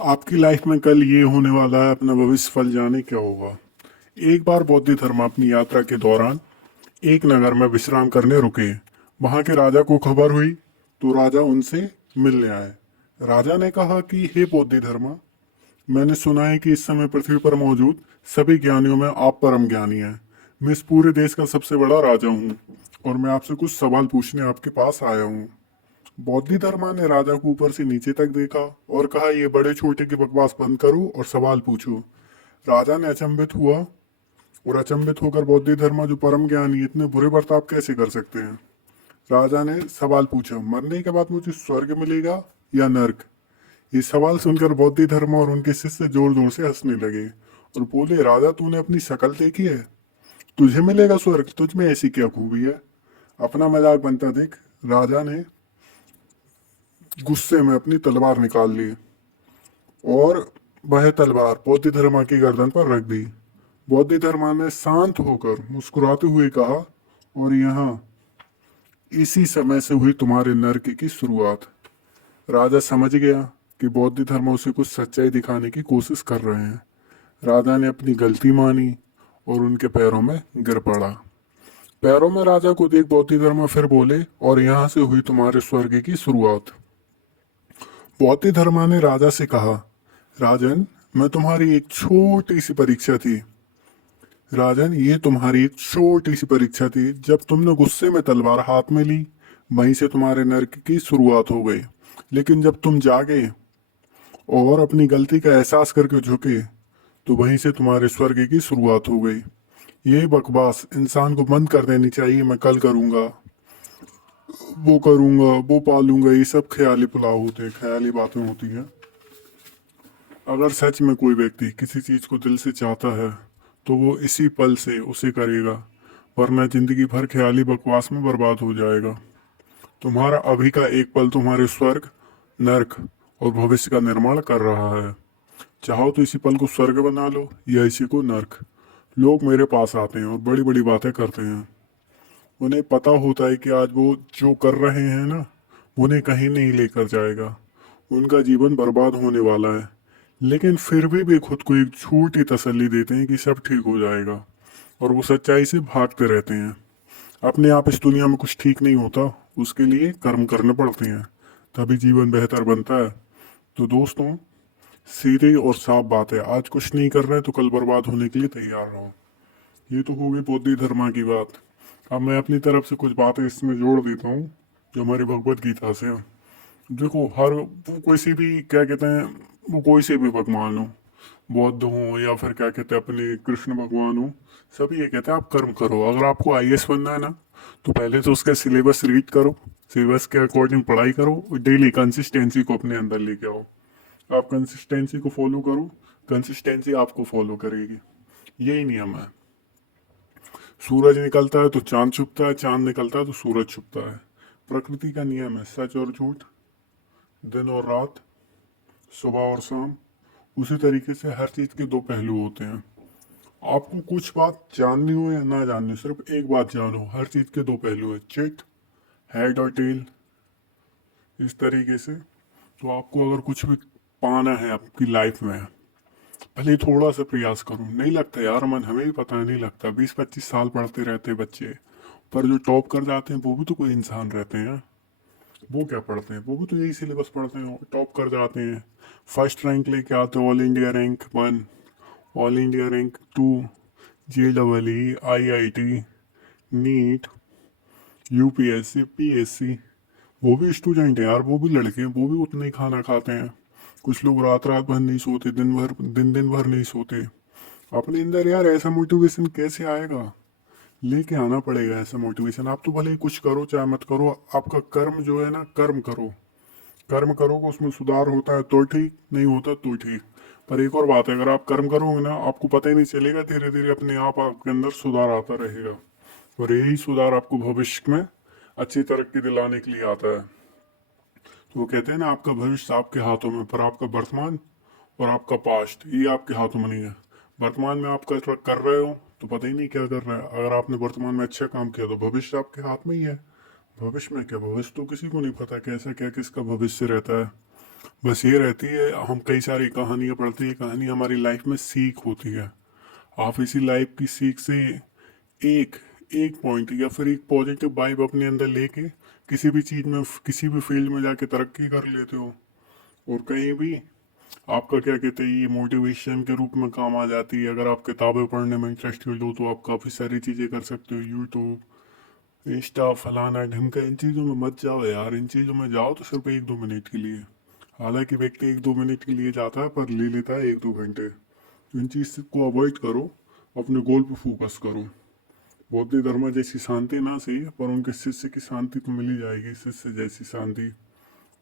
आपकी लाइफ में कल ये होने वाला है, अपना भविष्य फल जाने क्या होगा। एक बार बौद्ध धर्म अपनी यात्रा के दौरान एक नगर में विश्राम करने रुके। वहां के राजा को खबर हुई तो राजा उनसे मिलने आए। राजा ने कहा कि हे बौद्ध धर्मा, मैंने सुना है कि इस समय पृथ्वी पर मौजूद सभी ज्ञानियों में आप परम ज्ञानी हैं। मैं इस पूरे देश का सबसे बड़ा राजा हूँ और मैं आपसे कुछ सवाल पूछने आपके पास आया हूँ। बौद्धिधर्मा ने राजा को ऊपर से नीचे तक देखा और कहा, ये बड़े छोटे की बकवास बंद करो और सवाल पूछो। राजा ने अचंभित हुआ और अचंभित होकर बौद्धिधर्मा जो परम ज्ञानी इतने बुरे बर्ताव कैसे कर सकते हैं। राजा ने सवाल पूछा, मरने के बाद मुझे स्वर्ग मिलेगा या नर्क। ये सवाल सुनकर बौद्धिधर्मा और उनके शिष्य जोर जोर से हंसने लगे और बोले, राजा तूने अपनी शक्ल देखी है? तुझे मिलेगा स्वर्ग? तुझ में ऐसी क्या खूबी है? अपना मजाक बनता देख राजा ने गुस्से में अपनी तलवार निकाल ली और वह तलवार बौद्धिधर्मा की गर्दन पर रख दी। बौद्धिधर्मा ने शांत होकर मुस्कुराते हुए कहा, और यहाँ इसी समय से हुई तुम्हारे नर्क की शुरुआत। राजा समझ गया कि बौद्धिधर्मा उसे कुछ सच्चाई दिखाने की कोशिश कर रहे हैं। राजा ने अपनी गलती मानी और उनके पैरों में गिर पड़ा। पैरों में राजा को देख बौद्धिधर्मा फिर बोले, और यहाँ से हुई तुम्हारे स्वर्ग की शुरुआत। बौद्धिधर्मा ने राजा से कहा, राजन, मैं तुम्हारी एक छोटी सी परीक्षा थी। राजन, ये तुम्हारी एक छोटी सी परीक्षा थी। जब तुमने गुस्से में तलवार हाथ में ली, वहीं से तुम्हारे नर्क की शुरुआत हो गई। लेकिन जब तुम जागे और अपनी गलती का एहसास करके झुके, तो वहीं से तुम्हारे स्वर्ग की शुरुआत हो गई। ये बकवास इंसान को बंद कर देनी चाहिए। मैं कल करूंगा, वो पालूंगा, ये सब ख्याली पुलाव होते हैं, ख्याली बातें होती हैं। अगर सच में कोई व्यक्ति किसी चीज को दिल से चाहता है तो वो इसी पल से उसे करेगा, वरना जिंदगी भर ख्याली बकवास में बर्बाद हो जाएगा। तुम्हारा अभी का एक पल तुम्हारे स्वर्ग, नर्क और भविष्य का निर्माण कर रहा है। चाहो तो इसी पल को स्वर्ग बना लो या इसी को नर्क। लोग मेरे पास आते हैं और बड़ी बड़ी बातें करते हैं। उन्हें पता होता है कि आज वो जो कर रहे हैं ना, उन्हें कहीं नहीं लेकर जाएगा। उनका जीवन बर्बाद होने वाला है। लेकिन फिर भी वे खुद को एक झूठी तसल्ली देते हैं कि सब ठीक हो जाएगा, और वो सच्चाई से भागते रहते हैं। अपने आप इस दुनिया में कुछ ठीक नहीं होता, उसके लिए कर्म करने पड़ते हैं, तभी जीवन बेहतर बनता है। तो दोस्तों, सीधी और साफ बात है, आज कुछ नहीं कर रहे तो कल बर्बाद होने के लिए तैयार रहो। ये तो हो गई बौद्ध धर्मा की बात। अब मैं अपनी तरफ से कुछ बातें इसमें जोड़ देता हूँ जो हमारी भगवत गीता से हैं। देखो, हर वो कोई सी भी क्या कहते हैं, वो कोई से भी भगवान हो, बौद्ध हो या फिर क्या कहते हैं अपने कृष्ण भगवान हो, सभी ये कहते हैं आप कर्म करो। अगर आपको आईएएस बनना है ना, तो पहले तो उसका सिलेबस रीड करो, सिलेबस के अकॉर्डिंग पढ़ाई करो और डेली कंसिस्टेंसी को अपने अंदर लेके आओ। आप कंसिस्टेंसी को फॉलो करो, कंसिस्टेंसी आपको फॉलो करेगी। यही नियम है। सूरज निकलता है तो चांद छुपता है, चांद निकलता है तो सूरज छुपता है। प्रकृति का नियम है, सच और झूठ, दिन और रात, सुबह और शाम। उसी तरीके से हर चीज के दो पहलू होते हैं। आपको कुछ बात जाननी हो या ना जाननी हो, सिर्फ एक बात जानो, हर चीज के दो पहलू है, चिट, हेड और टेल। इस तरीके से तो आपको अगर कुछ भी पाना है आपकी लाइफ में, भले ही थोड़ा सा प्रयास करो। नहीं लगता यार मन, हमें भी पता है नहीं लगता, 20-25 साल पढ़ते रहते हैं बच्चे, पर जो टॉप कर जाते हैं वो भी तो कोई इंसान रहते हैं। वो क्या पढ़ते हैं? वो भी तो यही सिलेबस पढ़ते हैं, टॉप कर जाते हैं, फर्स्ट रैंक लेके आते हैं, all India rank 1, all India rank 2, JEE, IIT, NEET, UPSC, PSC। वो भी स्टूडेंट है यार, वो भी लड़के हैं, वो भी उतना ही खाना खाते हैं। कुछ लोग रात रात भर नहीं सोते, दिन दिन भर नहीं सोते। अपने अंदर यार ऐसा मोटिवेशन कैसे आएगा? लेके आना पड़ेगा ऐसा मोटिवेशन। आप तो भले ही कुछ करो चाहे मत करो, आपका कर्म जो है ना, कर्म करो। कर्म करोगे उसमें सुधार होता है तो ठीक, नहीं होता तो ठीक। पर एक और बात है, अगर आप कर्म करोगे ना, आपको पता ही नहीं चलेगा, धीरे धीरे अपने आप आपके अंदर सुधार आता रहेगा। और यही सुधार आपको भविष्य में अच्छी तरक्की दिलाने के लिए आता है। तो वो कहते हैं ना, आपका भविष्य आपके हाथों में, पर आपका वर्तमान और आपका पास्ट ये आपके हाथों में नहीं है। वर्तमान में आप कर रहे हो तो पता ही नहीं क्या कर रहा है। अगर आपने वर्तमान में अच्छा काम किया तो भविष्य आपके हाथ में ही है। भविष्य में क्या, भविष्य तो किसी को नहीं पता कैसा क्या किसका भविष्य रहता है। बस ये रहती है, हम कई सारी कहानियाँ पढ़ते हैं, कहानी हमारी लाइफ में सीख होती है। आप इसी लाइफ की सीख से एक एक पॉइंट या फिर एक पॉजिटिव वाइब अपने अंदर लेके किसी भी चीज़ में, किसी भी फील्ड में जाके तरक्की कर लेते हो। और कहीं भी आपका क्या कहते हैं, ये मोटिवेशन के रूप में काम आ जाती है। अगर आप किताबें पढ़ने में इंटरेस्टेड हो तो आप काफ़ी सारी चीज़ें कर सकते हो। यूट्यूब, इंस्टा, फलाना ढंग का, इन चीज़ों में मत जाओ यार। इन चीज़ों में जाओ तो सिर्फ 1-2 मिनट के लिए। हालांकि व्यक्ति 1-2 मिनट के लिए जाता है पर ले लेता है 1-2 घंटे। इन चीज़ को अवॉइड करो, अपने गोल पर फोकस करो। बौद्ध धर्म जैसी शांति ना सही पर उनके शिष्य की शांति तो मिल ही जाएगी, शिष्य जैसी शांति।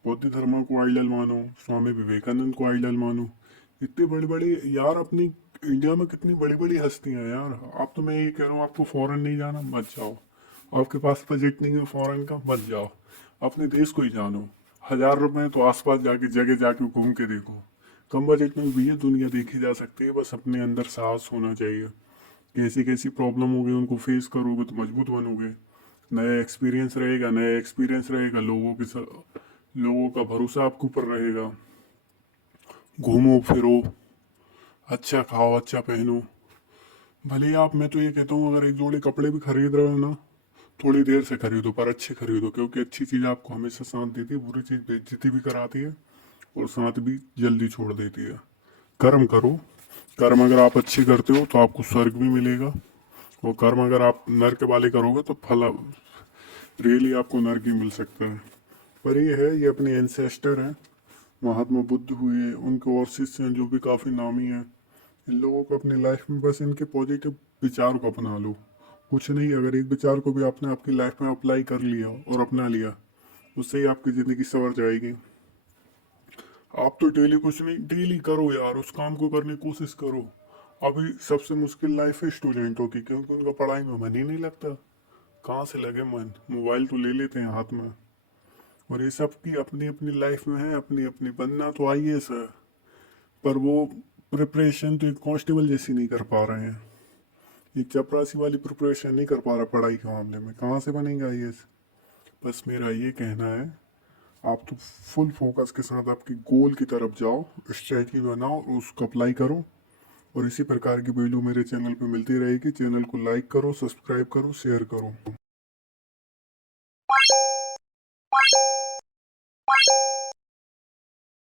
बौद्ध धर्म को आइडल मानो, स्वामी विवेकानंद को आइडल मानो। इतने बड़े बड़े यार, अपनी इंडिया में कितनी बड़ी बड़ी हस्तियां हैं यार। आप तो, मैं ये कह रहा हूँ, आपको फॉरेन नहीं जाना मत जाओ। आपके पास बजट नहीं है फॉरेन का मत जाओ, अपने देश को ही जानो। 1,000 रुपए तो आसपास जाके जगह जाके घूम के देखो। कम बजट में भी ये दुनिया देखी जा सकती है, बस अपने अंदर साहस होना चाहिए। कैसी कैसी प्रॉब्लम होगी उनको फेस करोगे तो मजबूत बनोगे। नया एक्सपीरियंस रहेगा, लोगों का भरोसा आपके ऊपर रहेगा। घूमो फिरो, अच्छा खाओ, अच्छा पहनो। भले ही आप, मैं तो ये कहता हूँ, अगर एक जोड़े कपड़े भी खरीद रहे हो ना, थोड़ी देर से खरीदो पर अच्छे खरीदो, क्योंकि अच्छी चीज़ आपको हमेशा साथ देती है, बुरी चीज़ बेइज्जती भी कराती है और साथ भी जल्दी छोड़ देती है। कर्म करो। कर्म अगर आप अच्छे करते हो तो आपको स्वर्ग भी मिलेगा, और कर्म अगर आप नर्क वाले करोगे तो फल रियली आपको नर्क ही मिल सकता है। पर ये है, ये अपने एंसेस्टर हैं, महात्मा बुद्ध हुए, उनके और शिष्य हैं जो भी काफ़ी नामी हैं। इन लोगों को अपनी लाइफ में बस इनके पॉजिटिव विचार को अपना लो। कुछ नहीं, अगर एक विचार को भी आपने आपकी लाइफ में अप्लाई कर लिया और अपना लिया, उससे ही आपकी ज़िंदगी संवर जाएगी। आप तो डेली कुछ नहीं, डेली करो यार, उस काम को करने की कोशिश करो। अभी सबसे मुश्किल लाइफ है स्टूडेंटों की, क्योंकि उनका पढ़ाई में मन ही नहीं लगता। कहाँ से लगे मन, मोबाइल तो ले लेते हैं हाथ में। और ये सब की अपनी अपनी लाइफ में है, अपनी अपनी। बनना तो आईएएस है, पर वो प्रिपरेशन तो एक कांस्टेबल जैसी नहीं कर पा रहे हैं। एक चपरासी वाली प्रिपरेशन नहीं कर पा रहा पढ़ाई के मामले में, कहाँ से बनेगा आईएएस। बस मेरा ये कहना है, आप तो फुल फोकस के साथ आपकी गोल की तरफ जाओ, स्ट्रेटजी बनाओ और उसको अप्लाई करो। और इसी प्रकार की वीडियो मेरे चैनल पे मिलती रहेगी। चैनल को लाइक करो, सब्सक्राइब करो, शेयर करो।